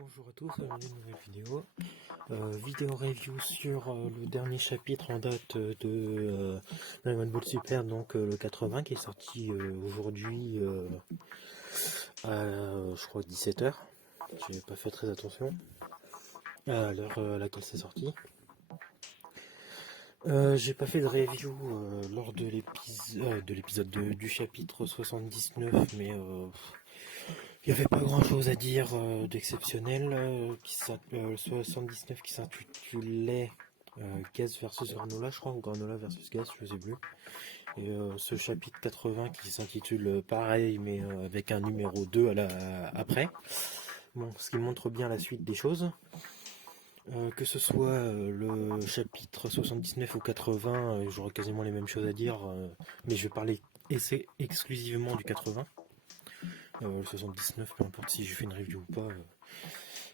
Bonjour à tous, bienvenue dans une nouvelle vidéo. Vidéo review sur le dernier chapitre en date de Dragon Ball Super, donc le 80 qui est sorti aujourd'hui à je crois 17h. J'ai pas fait très attention à l'heure à laquelle c'est sorti. J'ai pas fait de review lors de l'épisode du chapitre 79, mais il n'y avait pas grand chose à dire d'exceptionnel. 79 qui s'intitulait Gaz versus Granola, je crois, ou Granola versus Gaz, je sais plus. Et ce chapitre 80 qui s'intitule pareil, mais avec un numéro 2 après. Bon, ce qui montre bien la suite des choses. Que ce soit le chapitre 79 ou 80, j'aurai quasiment les mêmes choses à dire, mais je vais parler exclusivement du 80. Le 79, peu importe si j'ai fait une review ou pas,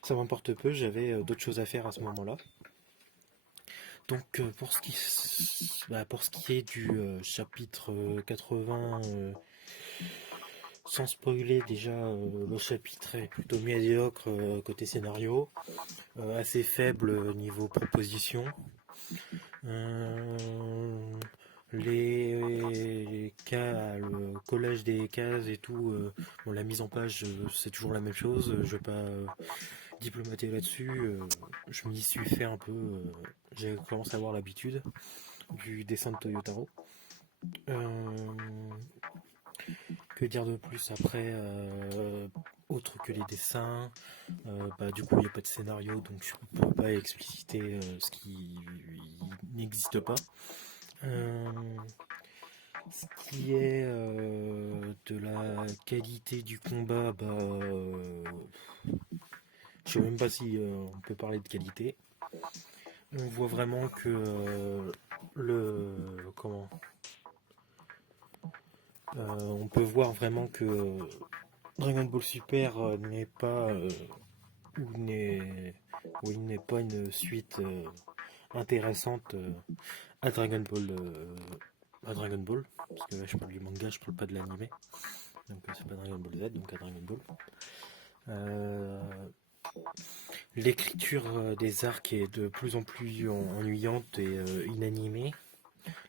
ça m'importe peu, j'avais d'autres choses à faire à ce moment-là. Donc pour ce qui est du chapitre 80, sans spoiler déjà, le chapitre est plutôt médiocre côté scénario, assez faible niveau proposition. Les cas, le collage des cases et tout, bon, la mise en page c'est toujours la même chose, je vais pas diplomater là-dessus, je m'y suis fait un peu, j'ai commencé à avoir l'habitude du dessin de Toyotaro. Que dire de plus après, autre que les dessins, du coup il n'y a pas de scénario donc je ne peux pas expliciter ce qui n'existe pas. Ce qui est de la qualité du combat, je sais même pas si on peut parler de qualité. On voit vraiment que on peut voir vraiment que Dragon Ball Super n'est pas ou il n'est pas une suite intéressante à Dragon Ball parce que là je parle du manga, je parle pas de l'anime, donc c'est pas Dragon Ball Z, donc à Dragon Ball. L'écriture des arcs est de plus en plus ennuyante et inanimée.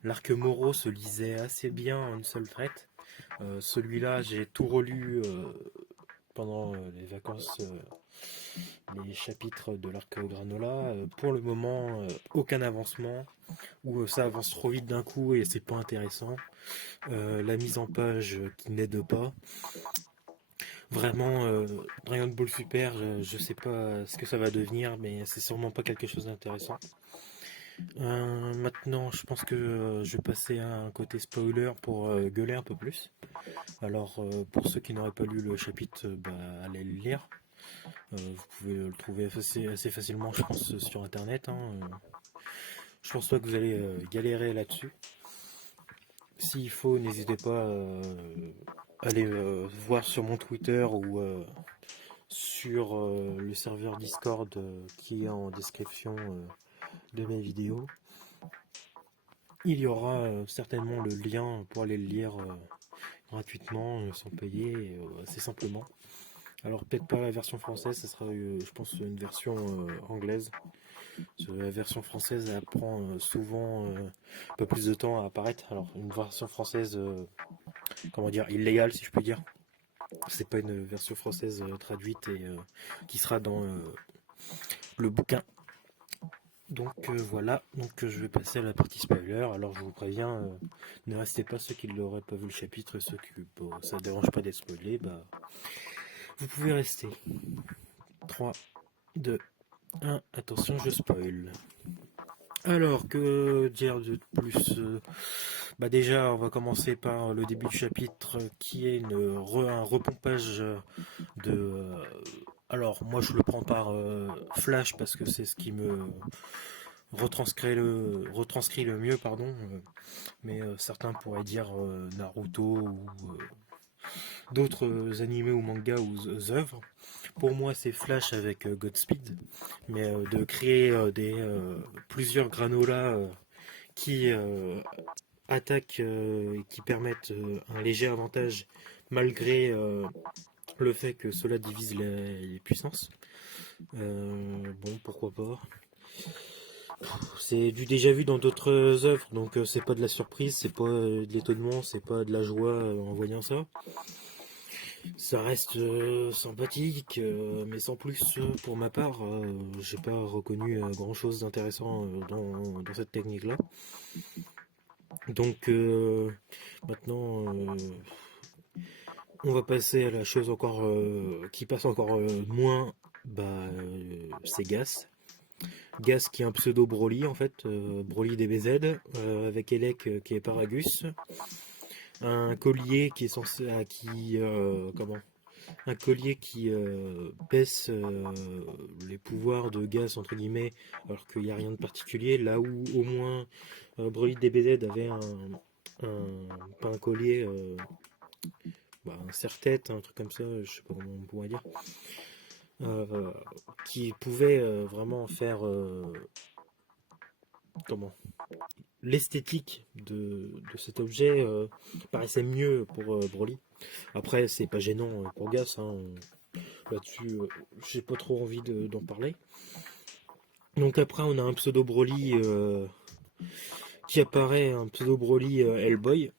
L'arc Moro se lisait assez bien en une seule traite. Celui-là, j'ai tout relu pendant les vacances, les chapitres de l'arc Granola. Pour le moment, aucun avancement, ou ça avance trop vite d'un coup et c'est pas intéressant. La mise en page qui n'aide pas. Vraiment, Dragon Ball Super, je sais pas ce que ça va devenir, mais c'est sûrement pas quelque chose d'intéressant. Maintenant, je pense que je vais passer à un côté spoiler pour gueuler un peu plus. Alors, pour ceux qui n'auraient pas lu le chapitre, allez le lire. Vous pouvez le trouver assez facilement, je pense, sur internet. Je pense pas que vous allez galérer là-dessus. S'il faut, n'hésitez pas à aller voir sur mon Twitter ou sur le serveur Discord qui est en description de mes vidéos. Il y aura certainement le lien pour aller le lire gratuitement, sans payer, assez simplement. Alors peut-être pas la version française, ça sera je pense une version anglaise. La version française elle prend souvent un peu plus de temps à apparaître. Alors une version française, illégale si je peux dire. C'est pas une version française traduite et qui sera dans le bouquin. Donc voilà, donc je vais passer à la partie spoiler. Alors je vous préviens, ne restez pas ceux qui n'auraient pas vu le chapitre, ceux qui ça ne dérange pas d'être spoilé, vous pouvez rester. 3, 2, 1, attention je spoil. Alors que dire de plus, déjà on va commencer par le début du chapitre qui est un repompage de... alors moi je le prends par flash parce que c'est ce qui me retranscrit le mieux, pardon, mais certains pourraient dire Naruto ou d'autres animés ou mangas ou œuvres. Pour moi, c'est Flash avec Godspeed, mais de créer plusieurs granolas qui attaquent et qui permettent un léger avantage malgré le fait que cela divise les puissances. Bon, pourquoi pas. C'est du déjà vu dans d'autres œuvres, donc c'est pas de la surprise, c'est pas de l'étonnement, c'est pas de la joie en voyant ça. Ça reste sympathique, mais sans plus. Pour ma part, j'ai pas reconnu grand chose d'intéressant dans cette technique-là. Donc maintenant, on va passer à la chose encore qui passe encore moins. C'est Gas. Gas qui est un pseudo Broly en fait, Broly DBZ, avec Elec qui est Paragus. Un collier qui est censé. Un collier qui baisse les pouvoirs de Gas entre guillemets, alors qu'il n'y a rien de particulier, là où au moins Broly DBZ avait pas un collier, un serre-tête, un truc comme ça, je sais pas comment on pourrait dire, qui pouvait vraiment faire l'esthétique de cet objet paraissait mieux pour Broly. Après, c'est pas gênant pour Gas, hein. Là-dessus, j'ai pas trop envie d'en parler. Donc après, on a un pseudo Broly qui apparaît, un pseudo Broly Hellboy,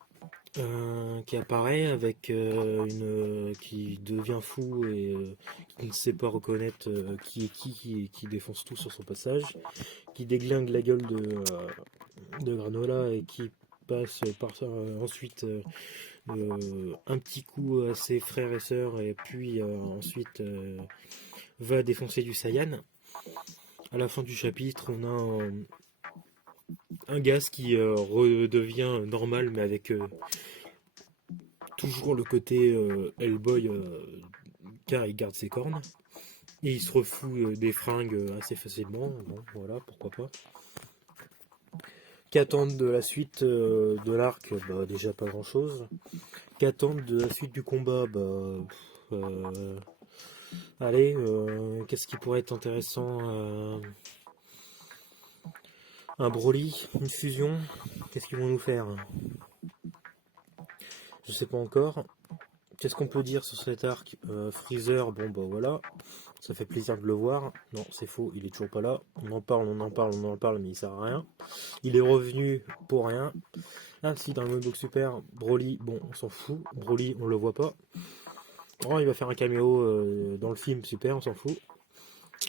qui apparaît avec qui devient fou et qui ne sait pas reconnaître qui est qui et qui défonce tout sur son passage, qui déglingue la gueule de Granola et qui passe par ensuite un petit coup à ses frères et sœurs et puis ensuite va défoncer du Saiyan. À la fin du chapitre, on a un Gas qui redevient normal, mais avec toujours le côté Hellboy, car il garde ses cornes. Et il se refout des fringues assez facilement. Bon, voilà, pourquoi pas. Qu'attendre de la suite de l'arc? Déjà pas grand chose. Qu'attendre de la suite du combat? Allez, qu'est-ce qui pourrait être intéressant? Un Broly, une fusion, qu'est-ce qu'ils vont nous faire? Je sais pas encore. Qu'est-ce qu'on peut dire sur cet arc? Freezer, bon voilà, ça fait plaisir de le voir. Non, c'est faux, il est toujours pas là. On en parle, mais il sert à rien. Il est revenu pour rien. Ah si, dans le mode box super, Broly, bon, on s'en fout. Broly, on le voit pas. Oh, il va faire un caméo dans le film, super, on s'en fout.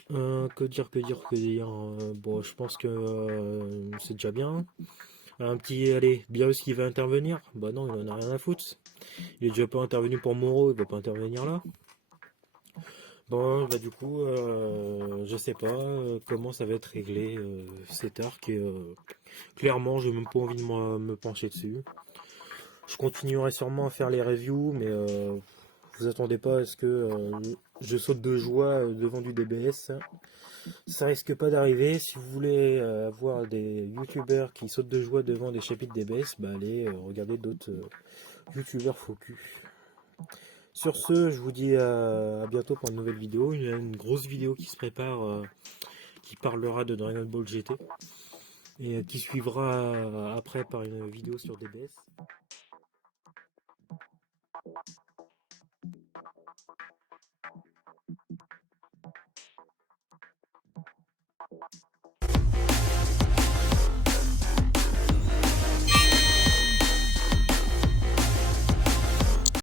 Que dire. Bon, je pense que c'est déjà bien. Un petit, allez, Bios qui va intervenir. Bah non, il en a rien à foutre. Il est déjà pas intervenu pour Moro, il va pas intervenir là. Bon, du coup, je sais pas comment ça va être réglé cet arc. Et, clairement, j'ai même pas envie de me pencher dessus. Je continuerai sûrement à faire les reviews, mais vous attendez pas à ce que je saute de joie devant du DBS. Ça risque pas d'arriver. Si vous voulez avoir des youtubeurs qui sautent de joie devant des chapitres DBS, allez regarder d'autres youtubeurs focus. Sur ce, je vous dis à bientôt pour une nouvelle vidéo, une grosse vidéo qui se prépare, qui parlera de Dragon Ball GT, et qui suivra après par une vidéo sur DBS.